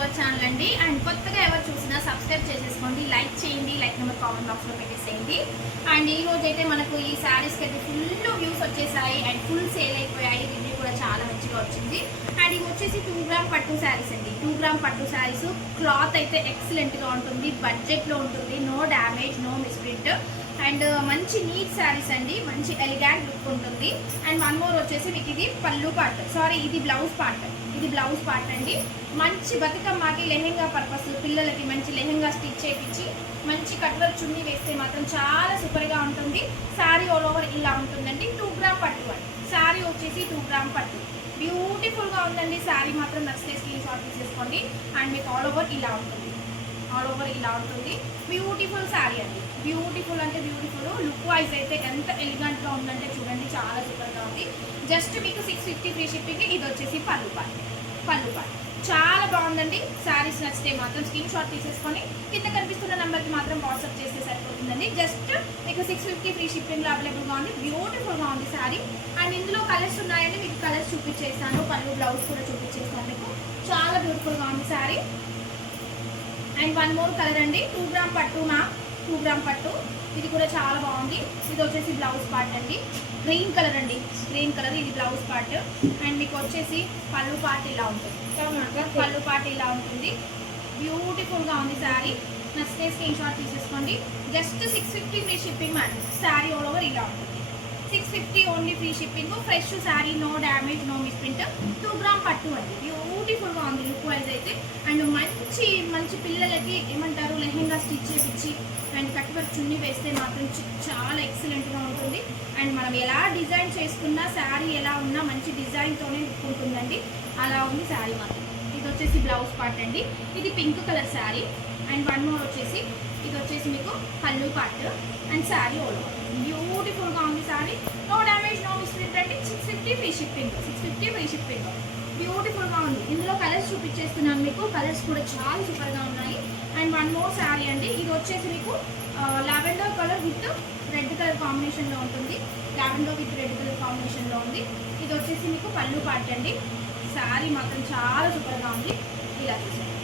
Our channel అండి. And కొత్తగా ఎవరు చూసినా సబ్స్క్రైబ్ చేసేసుకోండి. లైక్ చేయండి. లైక్ నెంబర్ కామెంట్ బాక్స్లో పెట్టేసేయండి. అండ్ ఈ రోజు అయితే మనకు ఈ శారీస్కి అయితే ఫుల్ వ్యూస్ వచ్చేసాయి. అండ్ ఫుల్ సేల్ అయిపోయాయి. రివ్యూ కూడా చాలా మంచిగా వచ్చింది. అండ్ ఇవి వచ్చేసి టూ గ్రామ్ పట్టు శారీస్ అండి. టూ గ్రామ్ పట్టు శారీస్ క్లాత్ అయితే ఎక్సలెంట్గా ఉంటుంది. బడ్జెట్లో ఉంటుంది. No damage no misprint and మంచి నీట్ శారీస్ అండి. మంచి ఎలిగాంట్ లుక్ ఉంటుంది. అండ్ వన్ మోర్ వచ్చేసి మీకు ఇది పళ్ళు పార్ట్ సారీ ఇది బ్లౌజ్ పార్ట్ ఇది బ్లౌజ్ పార్ట్ అండి. మంచి బతుకమ్మకి లెహెంగా పర్పస్ పిల్లలకి మంచి లెహెంగా స్టిచ్ చేయించి మంచి కట్వర్ చున్నీ వేస్తే మాత్రం చాలా సూపర్గా ఉంటుంది. శారీ ఆల్ ఓవర్ ఇలా ఉంటుందండి. టూ గ్రామ్ పట్టు అండి శారీ వచ్చేసి టూ గ్రామ్ పట్టు. బ్యూటిఫుల్గా ఉందండి. శారీ మాత్రం నచ్చితే స్క్రీన్ షాట్ తీసేసుకోండి. అండ్ మీకు ఆల్ ఓవర్ ఇలా ఉంటుంది. ఆల్ ఓవర్ ఇలా ఉంటుంది. బ్యూటిఫుల్ శారీ అండి. బ్యూటిఫుల్ అంటే బ్యూటిఫుల్ లుక్ వైజ్ అయితే ఎంత ఎలిగెంట్గా ఉందంటే చూడండి చాలా సూపర్గా ఉంది. జస్ట్ మీకు సిక్స్ ఫిఫ్టీ ఫ్రీ షిప్పింగ్కి ఇది వచ్చేసి పళ్ళు పాట్ పళ్ళు చాలా బాగుందండి. శారీస్ నచ్చితే మాత్రం స్క్రీన్ షాట్ తీసేసుకొని కింద కనిపిస్తున్న నెంబర్కి మాత్రం వాట్సాప్ చేస్తే సరిపోతుందండి. జస్ట్ మీకు సిక్స్ ఫిఫ్టీ ఫ్రీ షిప్పింగ్లో అవైలబుల్గా ఉంది. బ్యూటిఫుల్గా ఉంది శారీ అండ్ ఇందులో కలర్స్ ఉన్నాయండి. మీకు కలర్స్ చూపించేస్తాను. పళ్ళు బ్లౌజ్ కూడా చూపించేస్తాను మీకు. చాలా బ్యూటిఫుల్గా ఉంది sari and one more colour అండి. టూ గ్రామ్ పట్టు నా. టూ గ్రామ్ పట్టు. ఇది కూడా చాలా బాగుంది. ఇది వచ్చేసి బ్లౌజ్ పార్ట్ అండి. గ్రీన్ కలర్ అండి. గ్రీన్ కలర్ ఇది బ్లౌజ్ పార్ట్. అండ్ మీకు వచ్చేసి పళ్ళు పార్ట్ ఇలా ఉంటుంది. పళ్ళు పార్ట్ ఇలా ఉంటుంది. బ్యూటిఫుల్గా ఉంది శారీ. నచ్చితే స్క్రీన్ షాట్ తీసేసుకోండి. Just six fifty free shipping madam sari all over ఇలా ఉంటుంది. Six fifty only free shipping fresh sari no damage no misprint two gram పట్టు అండి. బ్యూటిఫుల్గా ఉంది లుక్ వైజ్ అయితే. అండ్ మంచి మంచి పిల్లలకి ఏమంటారు లెహెంగా స్టిచ్ చేపించి అండ్ కట్ వర్క్ చున్నీ వేస్తే మాత్రం చాలా ఎక్సలెంట్గా ఉంటుంది. అండ్ మనం ఎలా డిజైన్ చేసుకున్నా శారీ ఎలా ఉన్నా మంచి డిజైన్తోనే ఉంటుందండి. అలా ఉంది శారీ మాత్రం. ఇది వచ్చేసి బ్లౌజ్ పార్ట్ అండి. ఇది pink colour sari. And one more వచ్చేసి ఇది వచ్చేసి మీకు పళ్ళు పార్ట్ అండ్ శారీ ఓలో బ్యూటిఫుల్గా ఉంది sari no damage no misprint అండి six fifty free shipping six fifty free shipping బ్యూటిఫుల్గా ఉంది. ఇందులో కలర్స్ చూపించేస్తున్నాను మీకు. కలర్స్ కూడా చాలా సూపర్గా ఉన్నాయి. అండ్ వన్ మోర్ శారీ అండి. ఇది వచ్చేసి మీకు lavender colour with red colour కాంబినేషన్లో ఉంటుంది. లావెండర్ విత్ రెడ్ కలర్ కాంబినేషన్లో ఉంది. ఇది వచ్చేసి మీకు పళ్ళు పార్ట్ అండి శారీ మాత్రం చాలా సూపర్గా ఉంది. ఇలా చూసాను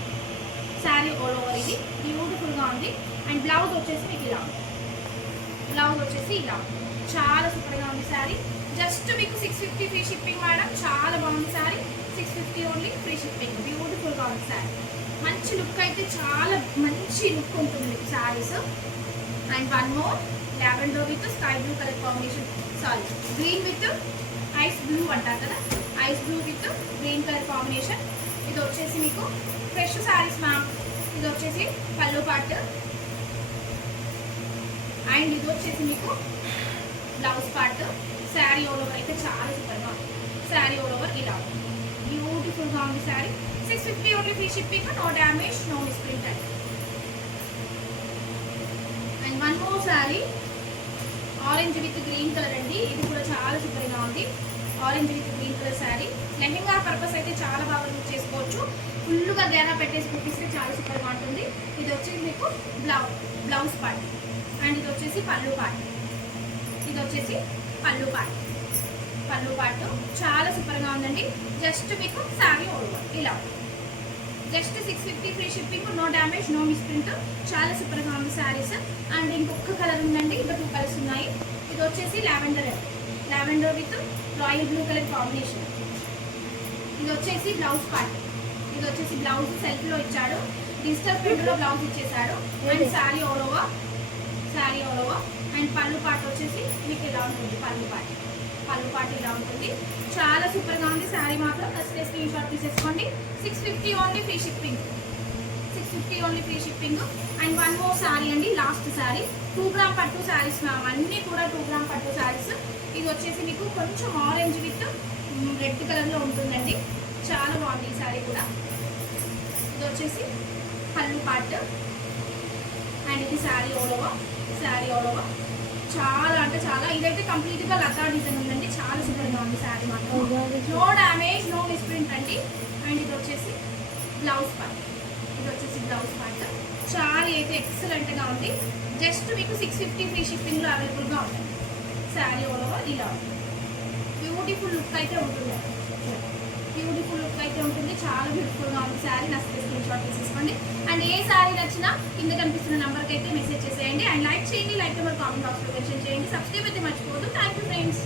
శారీ ఆల్ ఓవర్ ఇది. బ్యూటిఫుల్గా ఉంది. అండ్ బ్లౌజ్ వచ్చేసి మీకు ఇలా ఉంది. బ్లౌజ్ వచ్చేసి ఇలా ఉంది. చాలా సూపర్గా ఉంది శారీ జస్ట్ మీకు six fifty free shipping madam చాలా బాగుంది sari six fifty only free shipping బ్యూటిఫుల్గా ఉంది శారీ మంచి లుక్ అయితే చాలా మంచి లుక్ ఉంటుంది మీకు saris and one more lavender with sky blue colour combination sorry green with ice blue అంటారు కదా? Ice blue with green colour combination ఇది వచ్చేసి మీకు ఫ్రెష్ శారీస్ మ్యామ్ ఇది వచ్చేసి పళ్ళు పార్ట్ అండ్ ఇది వచ్చేసి మీకు blouse part sari all over అయితే చాలా సూపర్గా ఉంది. శారీ ఓల్ ఓవర్ ఇలా. బ్యూటిఫుల్గా ఉంది sari six fifty only free shipping no damage no misprint అండి and one more sari orange with green colour అండి. ఇది కూడా చాలా సూపర్గా ఉంది. Orange with green colour sari. Lehenga purpose అయితే చాలా బాగా యూజ్ చేసుకోవచ్చు. ఫుల్గా గేరా పెట్టేసి కుట్టిస్తే చాలా సూపర్గా ఉంటుంది. ఇది వచ్చేసి మీకు బ్లౌజ్ బ్లౌజ్ పార్ట్. అండ్ ఇది వచ్చేసి పళ్ళు పార్ట్. ఇది వచ్చేసి పళ్ళు పార్ట్. పళ్ళు పార్ట్ చాలా సూపర్గా ఉందండి. జస్ట్ మీకు శారీ ఓవర్ ఇలా. Just six fifty free shipping no damage no misprint చాలా సూపర్గా ఉంది శారీస్. అండ్ ఇంకొక కలర్ ఉందండి. ఇంకా టూ కలర్స్ ఉన్నాయి. ఇది వచ్చేసి lavender. Lavender with royal blue colour combination ఇది వచ్చేసి బ్లౌజ్ పార్ట్ ఇది వచ్చేసి బ్లౌజ్ సెల్ఫ్లో ఇచ్చాడు. డిజిటల్ ప్రింట్లో బ్లౌజ్ ఇచ్చేసాడు and sari over sari over and పళ్ళు పాట వచ్చేసి మీకు ఇలా ఉంటుంది. పళ్ళు పాట పళ్ళు పాట ఇలా ఉంటుంది. చాలా సూపర్గా ఉంది. శారీ మాత్రం. ఫస్ట్ స్క్రీన్ షాట్ తీసేసుకోండి. Six fifty only free shipping six fifty only free shipping and one more sari అండి లాస్ట్ శారీ. టూ గ్రామ్ పట్టు శారీస్ మ్యామ్ అన్నీ కూడా టూ గ్రామ్ పట్టు శారీస్. ఇది వచ్చేసి మీకు కొంచెం ఆరెంజ్ విత్ రెడ్ కలర్లో ఉంటుందండి. చాలా బాగుంది ఈ శారీ కూడా. ఇది వచ్చేసి పళ్ళు పార్ట్ అండ్ ఇది శారీ ఓలోవా శారీ ఓలోవా చాలా అంటే చాలా ఇదైతే కంప్లీట్గా లతా డిజైన్ ఉందండి. చాలా సూపర్గా ఉంది శారీ మాత్రం. నో డామేజ్ నో మిస్ప్రింట్ అండి. అండ్ ఇది వచ్చేసి బ్లౌజ్ పార్ట్. ఇది వచ్చేసి బ్లౌజ్ పార్ట్. శారీ అయితే ఎక్సలెంట్గా ఉంది. జస్ట్ మీకు సిక్స్ ఫిఫ్టీ ఫ్రీ షిప్పింగ్లో అవైలబుల్గా ఉంటుంది ఉంది. శారీ ఓవర్ ఇలా బ్యూటిఫుల్ లుక్ అయితే ఉంటుంది. బ్యూటిఫుల్ లుక్ అయితే ఉంటుంది. చాలా బ్యూటిఫుల్గా ఉంది శారీ నచ్చితే స్క్రీన్ షాట్ తీసేసుకోండి. అండ్ ఏ శారీ నచ్చినా కింద కనిపిస్తున్న నెంబర్కి అయితే మెసేజ్ చేసేయండి. అండ్ లైక్ చేయండి లైక్ నెంబర్ కామెంట్ బాక్స్లో మెన్షన్ చేయండి. సబ్స్క్రైబ్ అయితే మర్చిపోవద్దు. Thank you friends